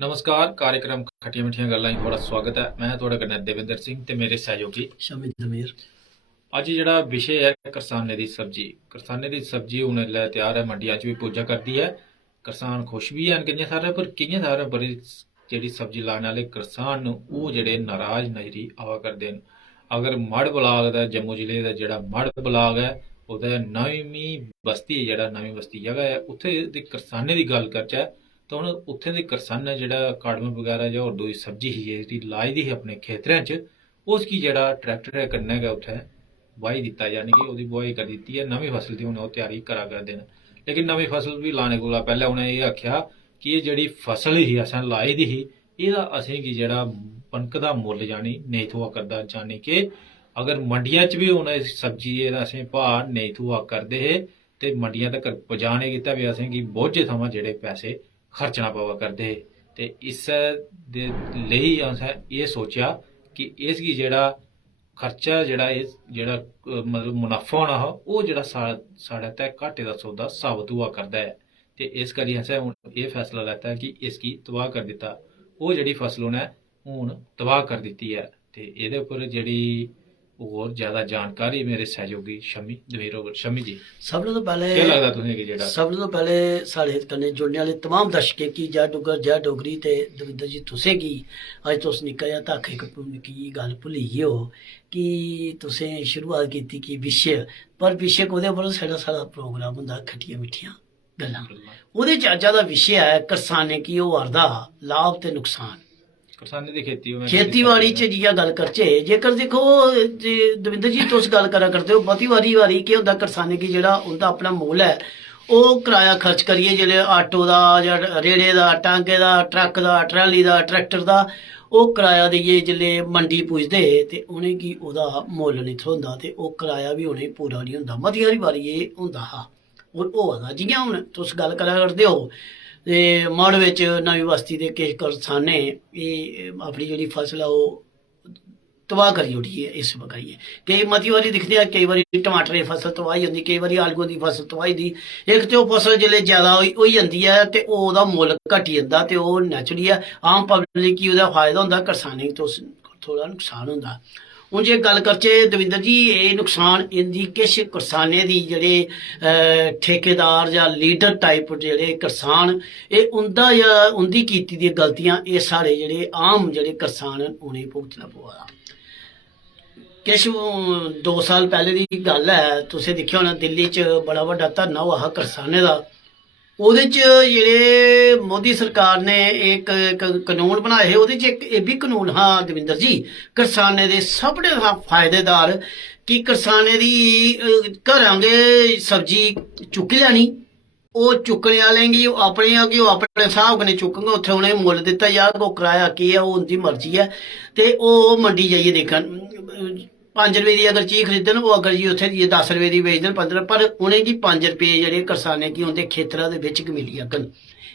नमस्कार कार्यक्रम खट्टियां मिट्ठियां गल्लां च थुआढ़ा स्वागत है। मैं थुआढ़े कन्नै देविंदर सिंह ते मेरे सहयोगी शामिल दमेर। अज्ज जेह्ड़ा विशे है करसाने दी सब्जी। करसाने दी सब्जी हून इसलै त्यार है, मंडियां च बी पुज्जा करदी है। करसान खुश बी हैन केइयें थाह्रें पर, केइयें थाह्रें पर जेह्ड़ी सब्जी लाने आह्ले करसान न ओह् जेह्ड़े नाराज नजरी आवा करदे न। अगर मढ़ ब्लाक दा, जम्मू जिले दा जेह्ड़ा मढ़ ब्लाक है ओह्दे नवीं बस्ती, जेह्ड़ा नमीं बस्ती जगह है, उत्थै दी करसाने दी गल्ल करचै तो हून उत्थै दे करसानै जेह्ड़ा कड़म बगैरा जां होर दूई सब्जी ही जेह्ड़ी लाई दी ही अपने खेतरें च, उसगी जेह्ड़ा ट्रैक्टरै कन्नै गै उत्थै बाही दित्ता, यानी कि ओह्दी बुआही करी दित्ती है। नमीं फसल दी हून ओह् त्यारी करा करदे न। लेकिन नमीं फसल बी लाने कोला पैह्लें उ'नें एह् आखेआ कि एह् जेह्ड़ी फसल ही असें लाई दी ही एह्दा असेंगी जेह्ड़ा बनकदा मुल्ल यानी नेईं थ्होआ करदा, यानी कि अगर मंडियां च बी हून इस सब्जी दा असें भाऽ नेईं थ्होआ करदे हे ते मंडियां तक्कर पजाने गित्तै बी असेंगी बोझे थमां जेह्ड़े पैसे खर्चना पवा करदे हे। ते इस्सै दे लेई असें एह् सोचेआ कि इसगी जेह्ड़ा खर्चा जेह्ड़ा एह् जेह्ड़ा मतलब मुनाफा होना हा ओह् जेह्ड़ा साढ़े तै घाटे दा सौदा साबत होआ करदा ऐ। ते इस करियै असें हून एह् फैसला लैता कि इसगी तबाह करी दित्ता। ओह् जेह्ड़ी फसल उ'नें हून तबाह करी दित्ती ऐ। ते एह्दे उप्पर जेह्ड़ी होर ज्यादा जानकारी मेरे सहयोगी शमी दमेर होर। शमी जी, सब तो पहले केह् लगदा तुसेंगी जेह्ड़ा साढ़े कन्नै जुड़ने आह्ले तमाम दर्शकें गी जय डुग्गर जय डोगरी ते दविंदर जी तुसें गी अज तुस निक्का जेहा तक इक मिगी गल्ल भुल्ली गे हो कि तुसें शुरुआत कीती कि विशे पर विशे कोह्दे उप्पर साढ़ा प्रोग्राम होंदा खट्टियां मिट्ठियां गल्लां। ओह्दे च अज्जा दा विशे है करसानें गी होआ दा लाभ ते नुकसान। करसानी दी खेतीबाड़ी च जि'यां गल्ल करचै, जेकर दिक्खो दविंदर जी तुस गल्ल करा करदे हो मती बारी केह् होंदा करसानें गी जेह्ड़ा उं'दा अपना मोल है ओह् कराया खर्च करियै जेल्लै आटो दा जां रेड़े दा, टांगे दा, ट्रक दा, ट्राली दा, ट्रैक्टर दा ओह् कराया देइयै जेल्लै मंडी पुजदे ते उ'नेंगी ओह्दा मुल्ल निं थ्होंदा ते ओह् कराया बी उ'नेंगी पूरा निं होंदा। मती हारी बारी एह् होंदा हा और होआ दा। जि'यां हून तुस गल्ल करा करदे हो ते मढ़ बिच नमीं बस्ती दे किश करसानें एह् अपनी जेह्ड़ी फसल है ओह् तबाह करी ओड़ी है इस बकाइयै। केईं मती बारी दिखदे आ, केईं बारी टमाटरें दी फसल तबाही होंदी, केईं बारी आलूएं दी फसल तबाही होंदी। इक ते ओह् फसल जेल्लै ज्यादा होई जंदी है ते ओह्दा मुल्ल घटी जंदा ते ओह् नैचुरली ऐ आम पब्लिक गी ओह्दा फायदा होंदा, करसानें गी तुस थोह्ड़ा नुकसान होंदा। हून जे गल्ल करचै दविंदर जी एह् नुकसान इंदी किश करसानें दी जेह्ड़े ठेकेदार जां लीडर टाइप जेह्ड़े करसान एह् उं'दा जां उं'दी कीती दी गलतियां एह् साढ़े जेह्ड़े आम जेह्ड़े करसान न उ'नेंगी भुगतना पवा दा। किश 2 साल पैह्ले दी गल्ल है, तुसें दिक्खेआ होना दिल्ली च बड़ा बड्डा धरना होआ हा करसानें दा। ओह्दे च जेह्ड़े मोदी सरकार ने एक कानून बनाए हे, ओह्दे च इक एह् बी कानून हा दविंदर जी करसानें दे सभनें शा फायदेदार कि करसानें दी घरां गै सब्जी चुक्की लैनी। ओह् चुक्कने आह्लें गी अपने स्हाब कन्नै चुक्कङन, उत्थें उ'नेंगी मुल्ल दित्ता जाह्ग, ओह् कराया केह् है ओह् उं'दी मर्जी है ते ओह् मंडी जाइयै दिक्खन। 5 रपेऽ दी अगर चीज खरीदन ओह् अगर जी उत्थें जाइयै 10 रपेऽ दी बेचदे 15, पर उ'नेंगी 5 रपेऽ जेह्ड़े करसानें गी उं'दे खेतरा दे बिच्च गै मिली जाङन।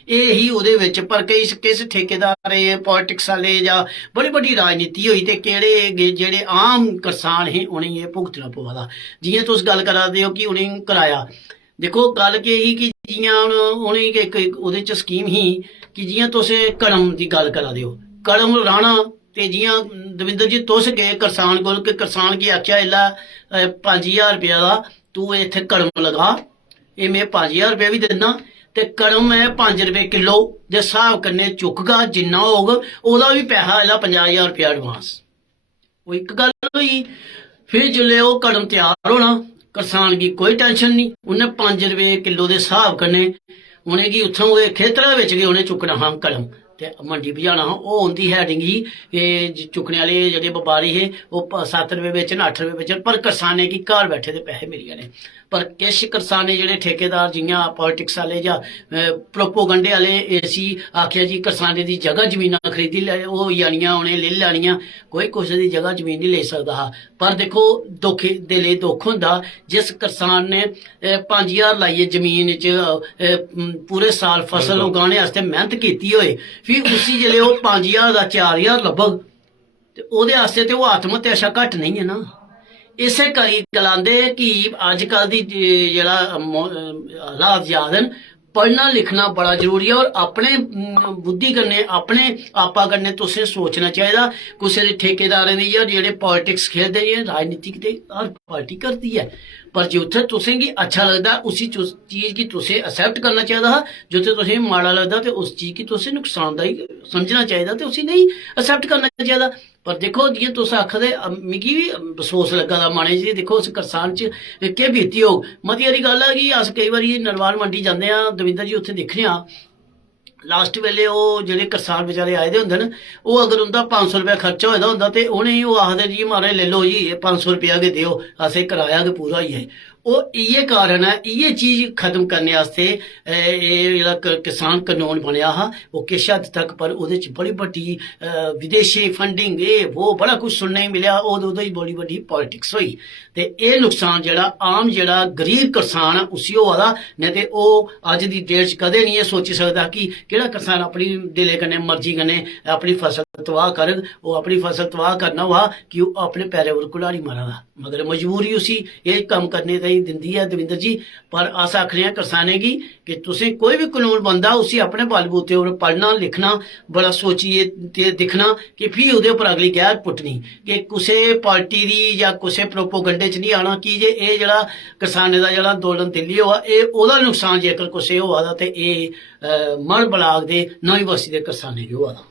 एह् ही ओह्दे बिच्च। पर किस ठेकेदारें पॉलिटिक्स आह्ले जां बड़ी बड्डी राजनीति होई ते केह्ड़े जेह्ड़े आम करसान हे उ'नेंगी एह् भुगतना पवा दा। जि'यां तुस गल्ल करा दे हो कि उ'नेंगी कराया, दिक्खो गल्ल केह् ही कि जि'यां हून उ'नेंगी इक ओह्दे च स्कीम ही कि जि'यां तुस कड़म दी गल्ल करा दे हो, कड़म राह्ना ते जि'यां दविंदर जी तुस गे करसान कोल कि करसान गी आखेआ इल्लै 5000 रपेआ दा तू इत्थै कड़म लगा, एह् में 5000 रपेआ बी दिन्ना ते कड़म मैं 5 रपेऽ किलो दे स्हाब कन्नै चुकगा, जिन्ना होग ओह्दा बी पैसा इल्लै 50,000 रपेआ एडवांस। ओह् इक गल्ल होई। फिर जिसलै ओह् कड़म त्यार होना करसान गी कोई टेंशन नहीं, उन्नै 5 रपेऽ किलो दे स्हाब कन्नै उ'नेंगी उत्थों ओह्दे खेतरा बिच गै उ'नें चुक्कना हा कड़म ते मंडी पजाना हा। ओह् उं'दी हैडिंग ही, एह् चुक्कने आह्ले जेह्ड़े बपारी हे ओह् 7 रपेऽ बेचन 8 रपेऽ बेचन, पर करसानें गी घर बैठे दे पैसे मिली जाने। पर किश करसानें जेह्ड़े ठेकेदार जि'यां पॉलिटिक्स आह्ले जां प्रोपोगंडे आह्ले इसी आखेआ जी करसानें दी जगह जमीनां खरीदी ओह् होई जानियां, उ'नें लेई लैनियां। कोई कुसै दी जगह जमीन नहीं लेई सकदा हा। पर देखो दुख दिले दुख होंदा जिस करसान ने 5000 लाइयै जमीन च पूरे साल फसल उगाने आस्ते मेहनत कीती होए, फिर उसी जिसलै ओह् 5000 दा 4000 लब्भग ते ओह्दे आस्ते ते ओह् आत्महत्या शा घट्ट नहीं है ना। इस्सै करी गलांदे कि अजकल दी जेह्ड़ा हालात याद न पढ़ना लिखना बड़ा जरूरी है और अपने बुद्धि कन्नै अपने आपा कन्नै तुसें सोचना चाहिए। कुसै दे ठेकेदारें दी जां जेह्ड़े पॉलिटिक्स खेलदे ने राजनीतिक ते हर पार्टी करदी है, पर जित्थै तुसें गी अच्छा लगदा उसी चीज गी तुसें एक्सेप्ट करना चाहिए हा, जित्थै तुसें माड़ा लगदा ते उस चीज गी तुसें नुकसानदायी समझना चाहिए ते उसी नहीं एक्सेप्ट करना चाहिए। पर देखो जियां तुस आखदे मिगी बी बसोस लग्गा दा माने जी, दिक्खो उस करसान च केह् बीती होग। मती हारी गल्ल है कि अस कई बारी नरवाल मंडी जांदे आ दविंदर जी, उत्थे दिक्खने आ लास्ट वेले ओह् जेह्ड़े करसान बेचारे आए दे होंदे न, ओह् अगर उंदा 500 रुपया खर्चा होए दा होंदा ते उ'नेंगी ओह् आखदे जी महाराज ले लो जी 500 रुपया गै देओ, असें कराया गै पूरा होई जाए। ओह् इ'यै कारण है, इ'यै चीज खत्म करने आस्ते एह् जेह्ड़ा किसान कानून बनेआ हा ओह् किश हद तक, पर ओह्दे च बड़ी बड्डी विदेशी फंडिंग वो बड़ा कुछ सुनने गी मिलेआ, ओह्दे च बड़ी बड्डी पॉलिटिक्स होई ते एह् नुकसान जेह्ड़ा आम जेह्ड़ा गरीब करसान उसी होआ दा। नहीं ते ओह् अज्ज दी डेट च कदें नहीं एह् सोची सकदा कि केह्ड़ा करसान अपनी दिले कन्नै मर्जी कन्नै अपनी फसल तबाह करग। ओह् अपनी फसल तबाह करना होआ कि ओह् अपने पैरें पर कुल्हाड़ी मारा दा, मगर मजबूरी उसी एह् कम्म करने ताईं दिंदी है दविंदर जी। पर अस आखने आं करसानें गी कि तुसें कोई भी कानून बनदा उसी अपने बलबूते पर पढ़ना लिखना बड़ा सोचिए ते दिक्खना कि फ्ही ओह्दे उप्पर अगली गैर पुट्टनी, कि कुसै पार्टी दी जां कुसै प्रोपोगंडे च नहीं आना, कि जे एह् जेह्ड़ा करसानें दा जेह्ड़ा अंदोलन दिल्ली होआ एह् ओह्दा नुकसान जेकर कुसै होआ दा ते एह् मड़ ब्लाक दे नमीं बस्ती दे करसानें गी होआ दा।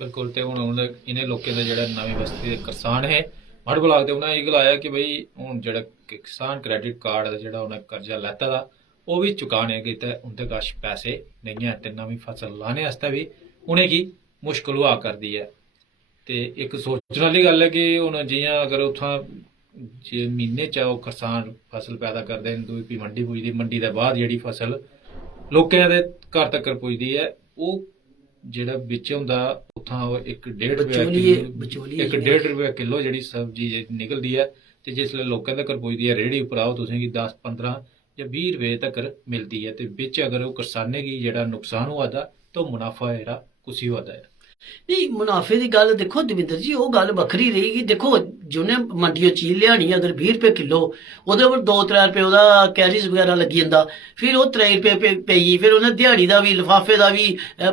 बिल्कुल। ते हुण इन्हें लोकें दा जेह्ड़ा नमीं बस्ती दे करसान है मड़ ब्लाक दे, उ'नें एह् गलाया कि भाई हुण जेह्ड़ा किसान क्रेडिट कार्ड दा जेह्ड़ा उ'नें कर्जा लैता दा ओह् बी चुकाने गितै उं'दे कश पैसे नेईं है, ते नमीं फसल लाने आस्तै बी उ'नेंगी मुश्कल होआ करदी है। ते इक सोचने आह्ली गल्ल है कि हुण जि'यां अगर उत्थां जे म्हीने च ओह् करसान फसल पैदा करदे न, दूई फ्ही मंडी पुजदी, मंडी दे बाद जेह्ड़ी फसल लोकें दे घर तक्कर पुजदी है, ओह् जेह्ड़ा बिच होंदा उत्थां ओह् इक डेढ़ रपेआ किलो जेह्ड़ी सब्जी निकलदी है, ते जिसलै लोकें तक्कर पुजदी है रेहड़ी उप्पर आओ तुसेंगी 10-15 जां 20 रपेऽ तक्कर मिलदी है। ते बिच अगर ओह् करसानें गी जेह्ड़ा नुकसान होआ दा ते ओह् मुनाफा जेह्ड़ा कुसी होआ दा है। नहीं मुनाफे की गल देखो दविंदर जी, वो गल बखरी रहेगी। देखो जिन्हें मंडियों चीज लियानी अगर 20 रुपये किलो, ओह्दे उप्पर 2-3 रुपये ओह्दा कैरीज वगैरह लगी जंदा, फिर ओह् 3 रुपये पेई, फिर उन्हें दिहाड़ी का भी लिफाफे का भी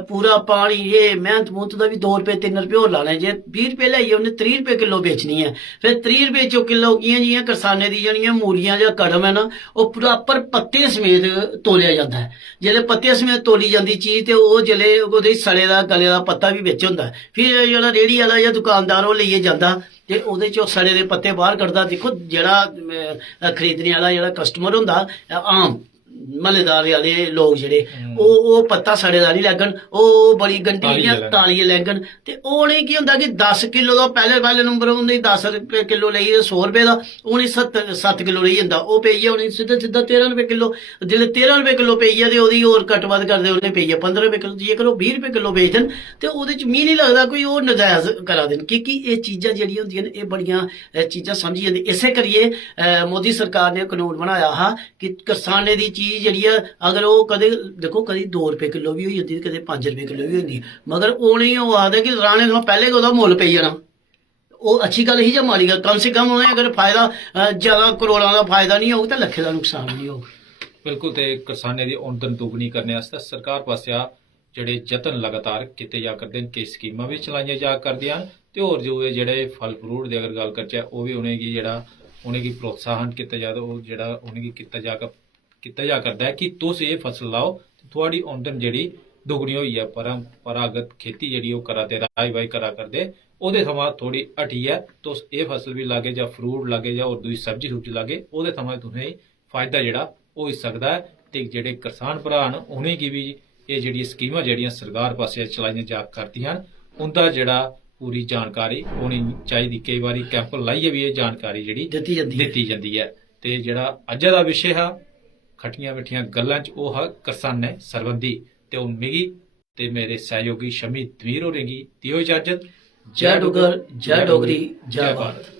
पूरा पानी ये मेहनत मुहनत का भी 2 रुपये 3 रुपये होर लाने। जे 20 रुपये लाइए उन्हें 30 रुपये किलो बेचनी है, फिर 30 रुपये चो किलो जियां करसाने दी जेह्ड़ियां मूलियां जां कड़म है ना ओह् प्रॉपर पत्ते समेत तोलिया जाता है। जेल्लै पत्ते समेत तोली जाती चीज ते ओह् जेल्लै ओह्दे सड़े दा गले दा पत्ता भी बिच होंदा, फिर जेह्ड़ा रेहड़ी आह्ला जां दुकानदार ओह् लेइयै जांदा ते ओह्दे चों सड़े दे पत्ते बाहर कड्ढदा। दिक्खो जेह्ड़ा खरीदने आह्ला जेह्ड़ा कस्टमर होंदा आम म्हल्लेदार आह्ले लोग जेह्ड़े ओह् पत्ता सड़े दा नहीं लैङन, ओह् बड़ी गंढी इ'यां तालियै लैङन। ते उ'नेंगी केह् होंदा कि 10 किलो दा पैह्ले नंबर उ'नेंगी 10 रुपये किलो लेइयै 100 रुपये दा उ'नेंगी 7 किलो लेई जंदा, ओह् पेइया उ'नेंगी सिद्धा 13 रुपये किलो। जेल्लै 13 रुपये किलो पेइया ते ओह्दी होर कट्ट बद्ध करदे उ'नें पेइया 15 रुपये किलो। जेकर ओह् 20 रुपये किलो बेचदे न ते ओह्दे च मिगी नहीं लगदा कोई ओह् नजायज करा दे न, क्योंकि एह् चीज़ां जेह्ड़ियां होंदियां न एह् बड़ियां चीज़ां समझी जंदी। इस्सै करियै मोदी सरकार ने कानून बनाया हा कि करसानें दी चीज़ जेह्ड़ी है अगर वो कदें देखो कदें 2 रुपये किलो भी होई जंदी, कदें 5 रुपये किलो भी होंदी, मगर उ'नेंगी ओह् आखदे कि राने थमां पैह्लें गै ओह्दा मुल्ल पेई जाना। ओह् अच्छी गल ही जां माड़ी गल, कम से कम उ'नें अगर फायदा ज्यादा करोड़ां दा फायदा नहीं होग ते लक्खें दा नुकसान नहीं होग। बिल्कुल। ते करसानें दी औंदन दुगनी करने आस्तै सरकार पासेआ जेह्ड़े जतन लगातार कीते जा करदे न, केईं स्कीमां भी चलाइयां जा करदियां न, ते होर जो जेह्ड़े फल फ्रूट दी अगर गल्ल करचै ओह् बी उ'नेंगी जेह्ड़ा उ'नेंगी प्रोत्साहन कीता जा, ओह् जेह्ड़ा उ'नेंगी कीता जा करदा है कि तुस एह् फसल लाओ ते थुआढ़ी औंदन जेह्ड़ी दुगनी होई ऐ। परंपरागत खेती जेह्ड़ी ओह् करा दे राही बाही करा करदे ओह्दे थमां थोह्ड़ी हटियै तुस एह् फसल भी लागे जां फ्रूट लागे जां होर दूई सब्जी सुब्जी लागे, ओह्दे थमां तुसेंगी फायदा जेह्ड़ा होई सकदा है। ते जेह्ड़े करसान भ्राऽ न उ'नेंगी बी एह् जेह्ड़ी स्कीमां जेह्ड़ियां सरकार पासेआ चलाइयां जा करदियां न उं'दा जेह्ड़ा पूरी जानकारी होनी चाहिदी। केईं बारी कैंप लाइयै भी एह् जानकारी जेह्ड़ी दित्ती जंदी है। ते जेह्ड़ा अज्जै दा विशे हा खट्टियां मिट्ठियां गल्लां च ओह् हा करसानें सरबंधी, ते हून मिगी ते मेरे सहयोगी शमी तमीर होरें गी देओ इजाजत। जय डुग्गर, जय डोगरी, जय भारत।